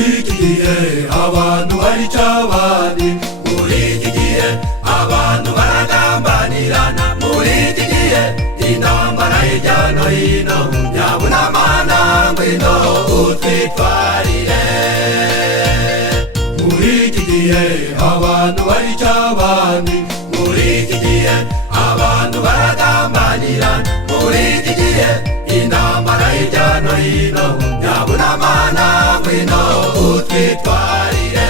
muri iki gihe abantu barica abandi, muri iki gihe abantu baragambanirana, muri iki gihe intambara hirya no hino, nyabuna mana ngwino utwitwarire. Muri iki gihe abantu barica abandi, muri iki gihe abantu baragambanirana, muri iki gihe intambara hirya no hino, nyabuna mana ngwino utwitwarire.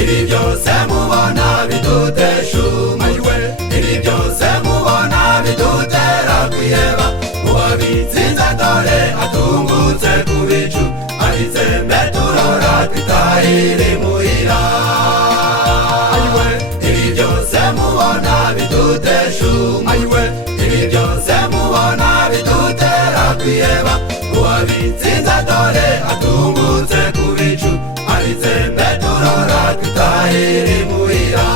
Ibi byose mubona bidutesha umutwe, ibi byose mubona bidutera kwiheba, uwabitsinze dore atungutse ku bicu, abitsembe turora twitahire imuhira. Ibi byose mubona bidutesha umutwe, ibi byose mubona bidutera kwiheba, uwabitsinze dore atungutse ku bicu, abitsembe turora twitahire imuhira.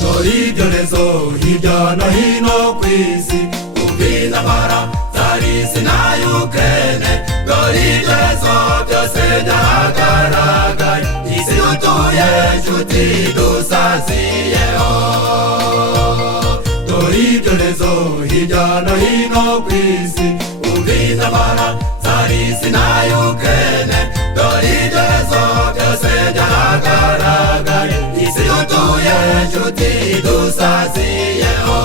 Dore ibyorezo hirya no hino ku isi, umva intambara z'Isi na Ukraine, dore ibyorezo byose byahagaragaye, isi dutuye nshuti dusaziyeho. Dore ibyorezo hirya no hino ku isi, umva intambara z'Isi na Ukraine, dore ibyorezo byose byahagaragaye, isi dutuye nshuti dusaziyeho.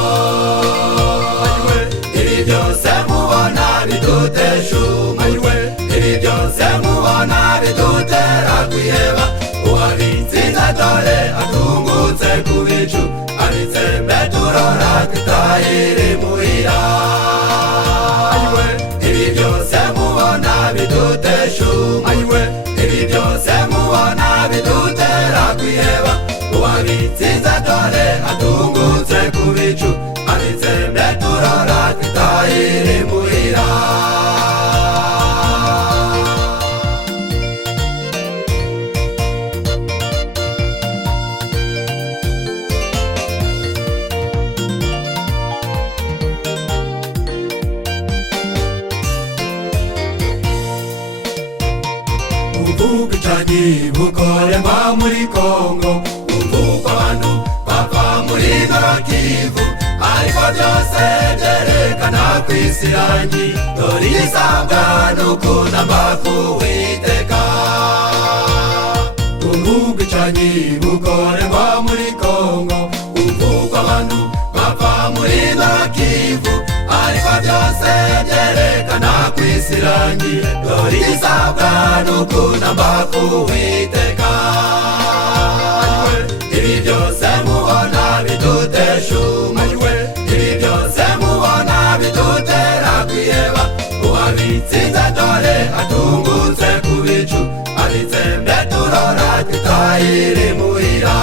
Ibi byose mubona bidutesha umutwe, ibi byose mubona bidutera kwiheba, uwabitsinze dore atungutse ku bicu, abitsembe turora twitahire imuhira. Ibi byose mubona bidutesha umutwe, ibi byose mubona bidutera kwiheba, uwabitsinze dore atungutse ku bicu, abitsembe turora twitahire imuhira. Ubwicanyi bukorerwa muri Kongo, uko abantu bapfa muri Nord Kivu, ariko byose byerekana ko isi yanjye dore isabwa n'ukunama k'Uwiteka. Ubwicanyi bukorerwa muri Kongo, uko abantu bapfa muri Nord Kivu, ariko byose byerekana ko isi yanjye dore isabwa n'ukunama k'Uwiteka. Ibi byose mubona bidutesha umutwe, ibi byose mubona bidutera kwiheba, uwabitsinze dore atungutse ku bicu, abitsembe turora twitahire imuhira.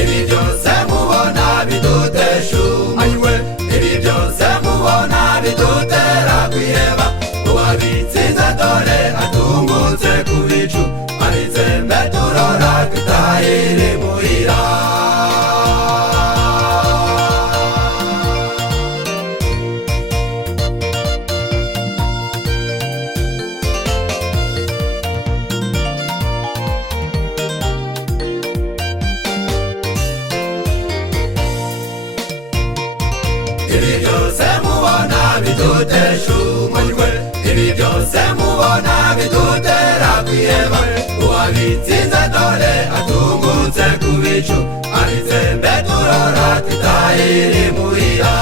Ibi byose mubona bidutesha umutwe, ibi byose mubona bidutera kwiheba, uwabitsinze dore atungutse ku bicu, abitsembe turora twitahire imuhira. Ibi byose mubona bidutesha umutwe, ibi byose mubona bidutera kwiheba, uwabitsinze dore atungutse ku bicu, abitsembe turora twitahire imuhira.